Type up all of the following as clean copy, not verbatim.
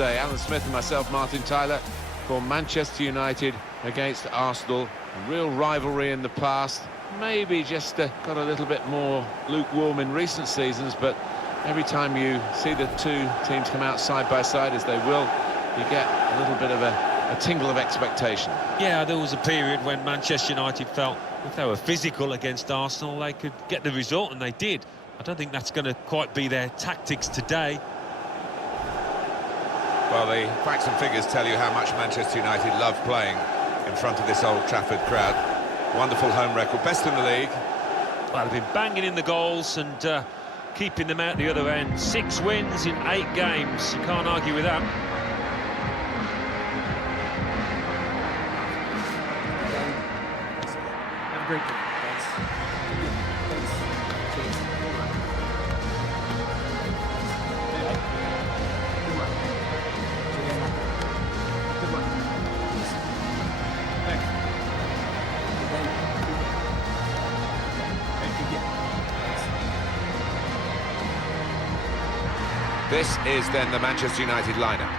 today. Alan Smith and myself, Martin Tyler, for Manchester United against Arsenal. A real rivalry in the past. Maybe just got a little bit more lukewarm in recent seasons, but every time you see the two teams come out side by side, as they will, you get a little bit of a tingle of expectation. Yeah, there was a period when Manchester United felt if they were physical against Arsenal, they could get the result, and they did. I don't think that's going to quite be their tactics today. Well, the facts and figures tell you how much Manchester United love playing in front of this Old Trafford crowd. Wonderful home record, best in the league. Well, they've been banging in the goals and keeping them out the other end. 6 wins in 8 games. You can't argue with that. Have a great day. This is then the Manchester United lineup.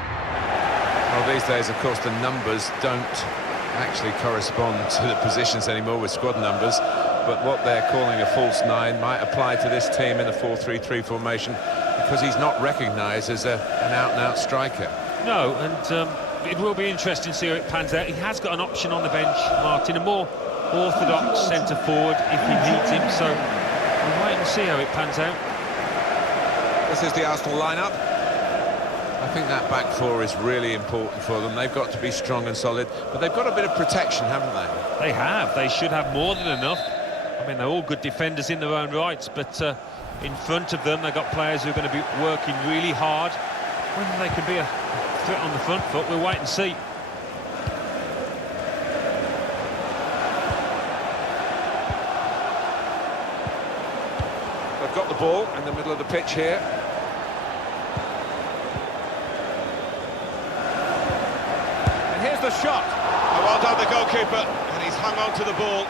Well, these days, of course, the numbers don't actually correspond to the positions anymore with squad numbers, but what they're calling a false 9 might apply to this team in a 4-3-3 formation, because he's not recognised as an out-and-out striker. No, and it will be interesting to see how it pans out. He has got an option on the bench, Martin, a more orthodox centre-forward if he needs him, so we'll wait and see how it pans out. This is the Arsenal lineup. I think that back four is really important for them. They've got to be strong and solid, but they've got a bit of protection, haven't they? They have. They should have more than enough. I mean, they're all good defenders in their own rights, but in front of them, they've got players who are going to be working really hard. Whether they can be a threat on the front foot, we'll wait and see. They've got the ball in the middle of the pitch here. And here's the shot. Oh, well done, the goalkeeper, and he's hung on to the ball.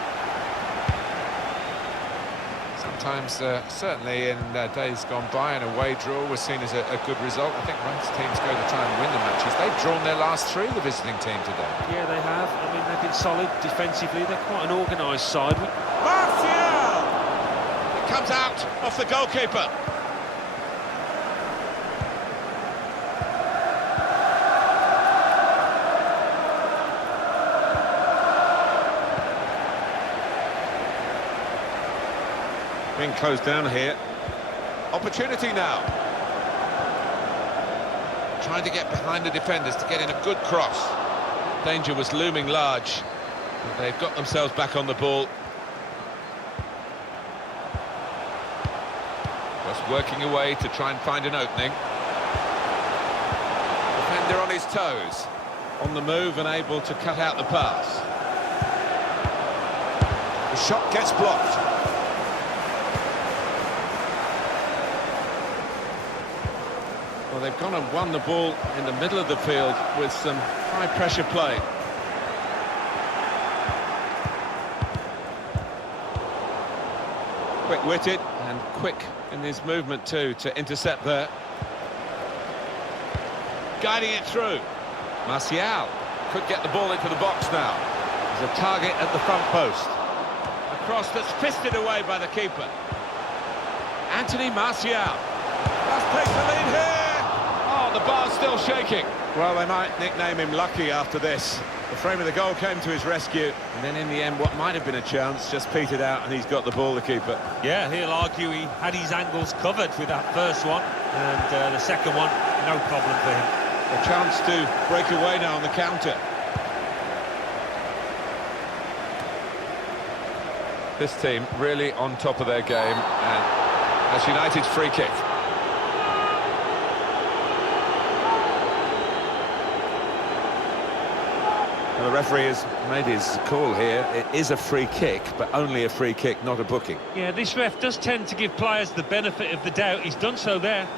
Sometimes, certainly in days gone by, an away draw was seen as a good result. I think most teams go to try and win the matches. They've drawn their last 3, the visiting team today. Yeah, they have. I mean, they've been solid defensively. They're quite an organised side. Martial! It comes out off the goalkeeper. Being closed down here. Opportunity now. Trying to get behind the defenders to get in a good cross. Danger was looming large, but they've got themselves back on the ball. Just working away to try and find an opening. Defender on his toes, on the move and able to cut out the pass. The shot gets blocked. Well, they've gone and won the ball in the middle of the field with some high-pressure play. Quick-witted and quick in his movement too to intercept there. Guiding it through. Martial could get the ball into the box now. There's a target at the front post. A cross that's fisted away by the keeper. Anthony Martial. Must take the lead here. Oh, the bar's still shaking. Well, they might nickname him Lucky after this. The frame of the goal came to his rescue, and then in the end, what might have been a chance just petered out, and he's got the ball, the keeper. Yeah, he'll argue he had his angles covered with that first one, and the second one, no problem for him. A chance to break away now on the counter. This team really on top of their game, and that's United's free kick. Well, the referee has made his call here. It is a free kick, but only a free kick, not a booking. Yeah, this ref does tend to give players the benefit of the doubt. He's done so there.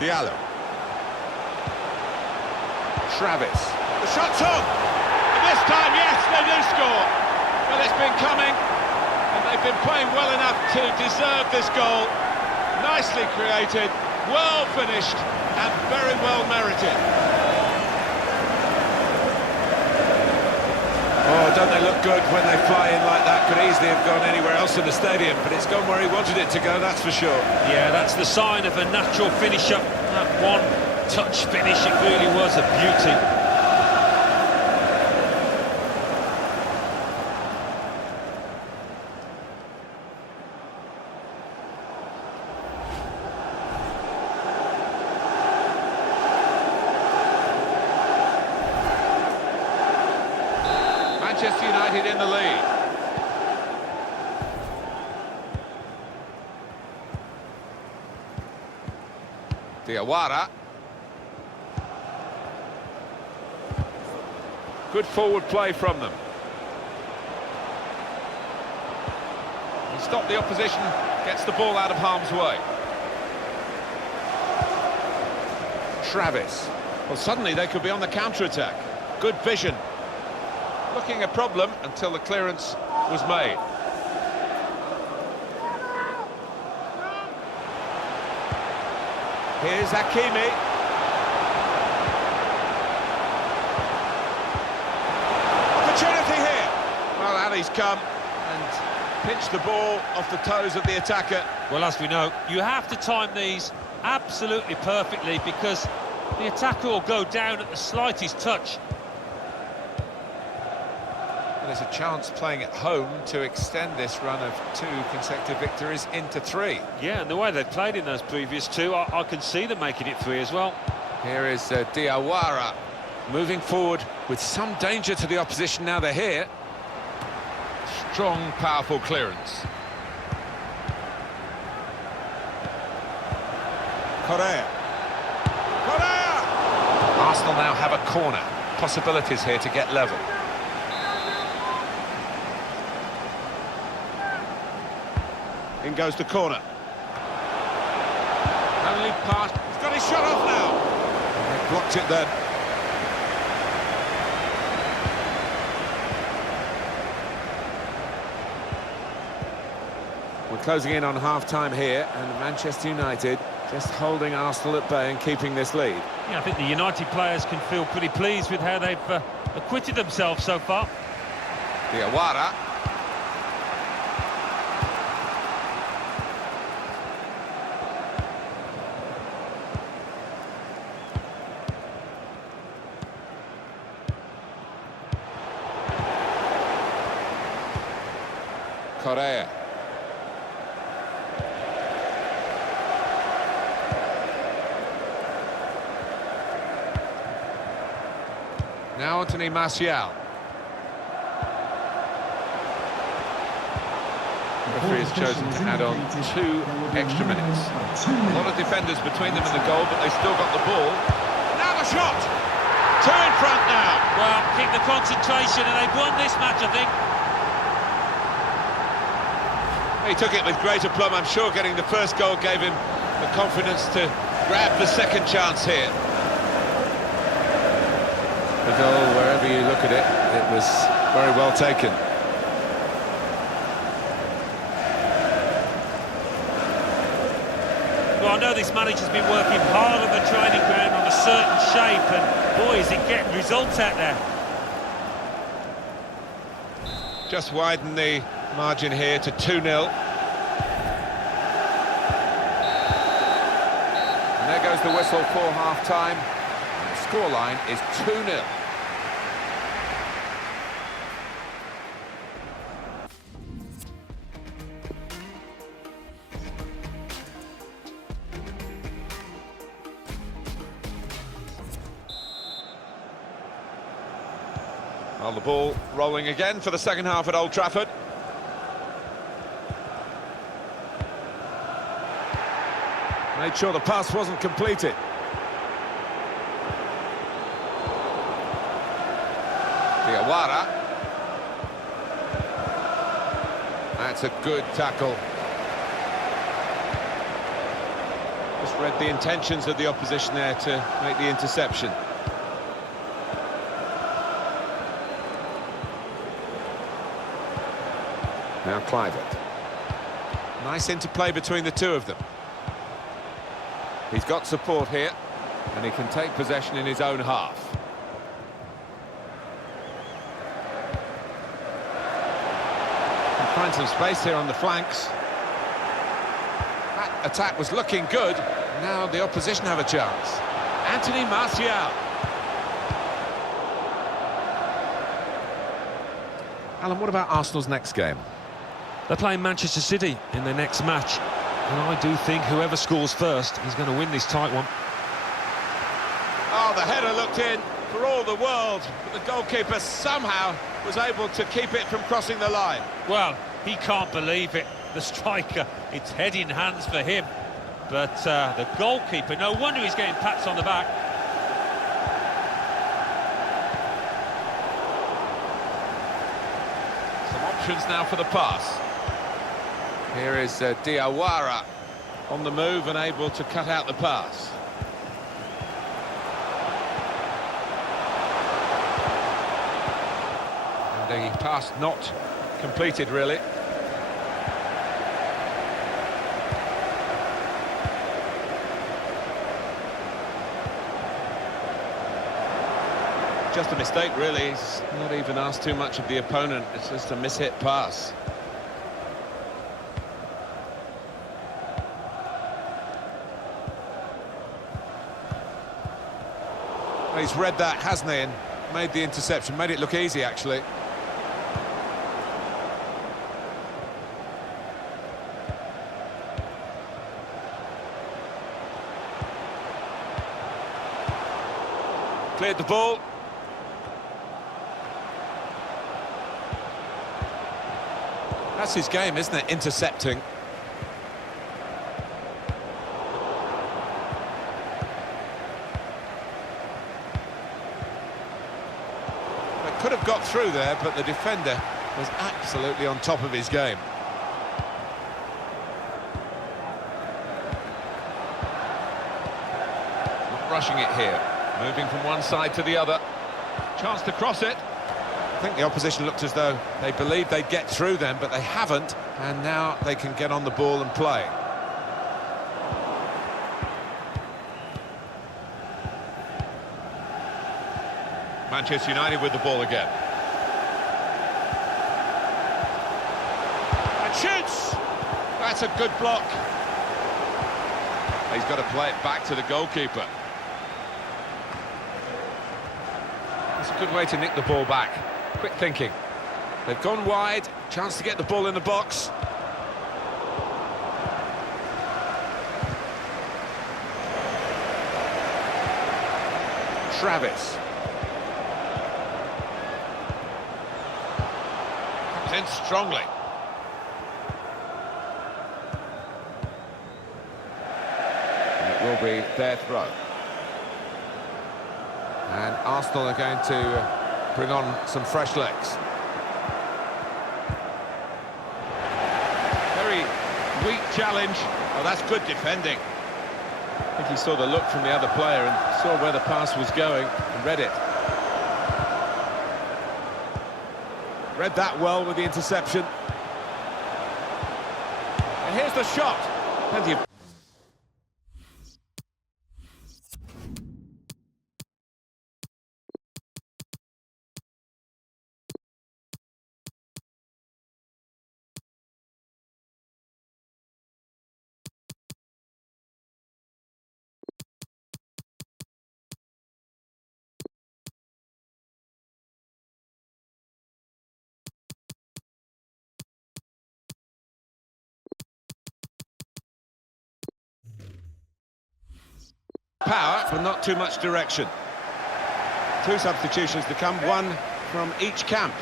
Diallo. Travis. The shot's on! And this time, yes, they do score. Well, it's been coming, and they they've been playing well enough to deserve this goal. Nicely created, well finished, and very well merited. Oh, don't they look good when they fly in like that? Could easily have gone anywhere else in the stadium, but it's gone where he wanted it to go, that's for sure. Yeah, that's the sign of a natural finisher. That one-touch finish, it really was a beauty. Manchester United in the lead. Diawara. Good forward play from them. He stopped the opposition, gets the ball out of harm's way. Travis. Well, suddenly they could be on the counter-attack. Good vision. Looking a problem until the clearance was made. Here's Hakimi. Opportunity here. Well, Ali's come and pinched the ball off the toes of the attacker. Well, as we know, you have to time these absolutely perfectly because the attacker will go down at the slightest touch. There's a chance playing at home to extend this run of 2 consecutive victories into 3. Yeah, and the way they've played in those previous 2, I can see them making it 3 as well. Here is Diawara moving forward with some danger to the opposition now they're here. Strong, powerful clearance. Correa. Arsenal now have a corner. Possibilities here to get level. In goes the corner. Only pass. He's got his shot off now. He blocked it then. We're closing in on half-time here, and Manchester United just holding Arsenal at bay and keeping this lead. Yeah, I think the United players can feel pretty pleased with how they've acquitted themselves so far. Diawara. Correa. Now Anthony Martial. The referee has chosen to add on 2 extra minutes. A lot of defenders between them and the goal, but they still got the ball. Now the shot! 2 in front now. Well, keep the concentration and they've won this match, I think. He took it with great aplomb. I'm sure getting the first goal gave him the confidence to grab the second chance here. The goal, wherever you look at it, it was very well taken. Well, I know this manager's been working hard on the training ground on a certain shape, and boy, is it getting results out there. Just widen the margin here to 2-0. And there goes the whistle for half-time. The scoreline is 2-0. Well, the ball rolling again for the second half at Old Trafford. Made sure the pass wasn't completed. Diawara. That's a good tackle. Just read the intentions of the opposition there to make the interception. Now Clivert. Nice interplay between the two of them. He's got support here, and he can take possession in his own half. Can find some space here on the flanks. That attack was looking good. Now the opposition have a chance. Anthony Martial. Alan, what about Arsenal's next game? They're playing Manchester City in their next match, and I do think whoever scores first is going to win this tight one. Oh, the header looked in for all the world, but the goalkeeper somehow was able to keep it from crossing the line. Well, he can't believe it. The striker, it's head in hands for him. But the goalkeeper, no wonder he's getting pats on the back. Some options now for the pass. Here is Diawara on the move and able to cut out the pass. And the pass not completed, really. Just a mistake, really. He's not even asked too much of the opponent. It's just a mishit pass. Well, he's read that, hasn't he, and made the interception. Made it look easy, actually. Cleared the ball. That's his game, isn't it? Intercepting. They could have got through there, but the defender was absolutely on top of his game. Not rushing it here. Moving from one side to the other. Chance to cross it. I think the opposition looked as though they believed they'd get through them, but they haven't, and now they can get on the ball and play. Manchester United with the ball again. And shoots! That's a good block. He's got to play it back to the goalkeeper. It's a good way to nick the ball back. Quick thinking. They've gone wide, chance to get the ball in the box. Travis. Comes in strongly. And it will be their throw. And Arsenal are going to bring on some fresh legs. Very weak challenge. Oh, that's good defending. I think he saw the look from the other player and saw where the pass was going and read it. Read that well with the interception. And here's the shot. Plenty of... power, but not too much direction. Two substitutions to come, one from each camp.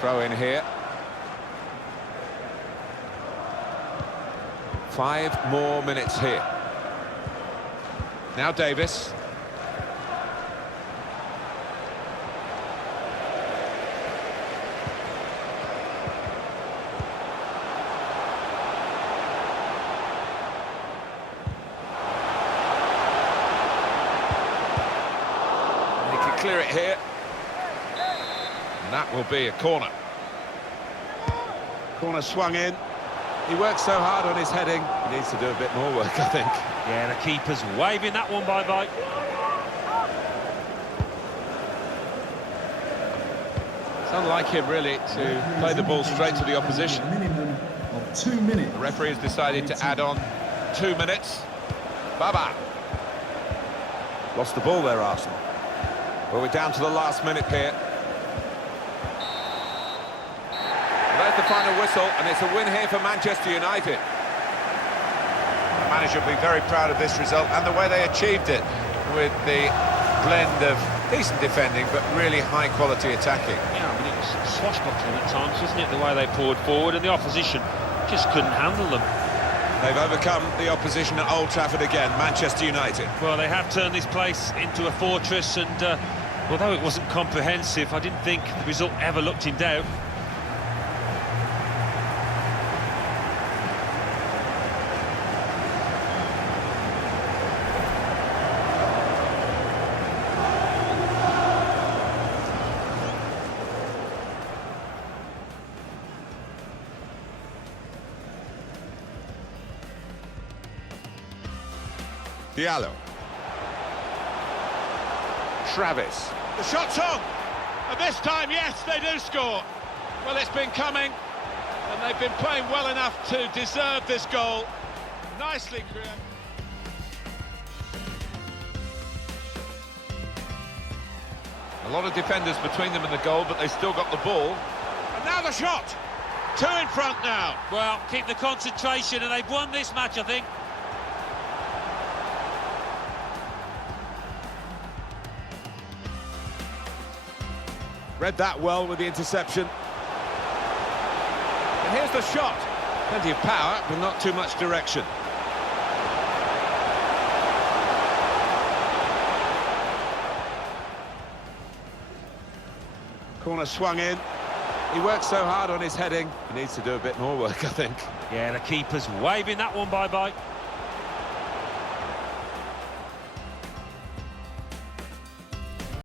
Throw in here. 5 more minutes here. Now Davis. clear it here. And that will be a corner. Corner swung in. He works so hard on his heading. He needs to do a bit more work, I think. Yeah, the keeper's waving that one bye-bye. It's unlike him, really, to play the ball straight to the opposition. Minimum of 2 minutes. The referee has decided to add on 2 minutes. Baba. Lost the ball there, Arsenal. Well, we're down to the last minute here. There's the final whistle, and it's a win here for Manchester United. The manager will be very proud of this result and the way they achieved it, with the blend of decent defending but really high-quality attacking. Yeah, I mean, it was swashbuckling at times, wasn't it, the way they poured forward, and the opposition just couldn't handle them. They've overcome the opposition at Old Trafford again, Manchester United. Well, they have turned this place into a fortress, and although it wasn't comprehensive, I didn't think the result ever looked in doubt. Diallo. Travis. The shot's on! And this time, yes, they do score. Well, it's been coming, and they've been playing well enough to deserve this goal. Nicely created. A lot of defenders between them and the goal, but they still got the ball. And now the shot! Two in front now. Well, keep the concentration, and they've won this match, I think. Read that well with the interception. And here's the shot. Plenty of power, but not too much direction. Corner swung in. He works so hard on his heading. He needs to do a bit more work, I think. Yeah, the keeper's waving that one bye-bye.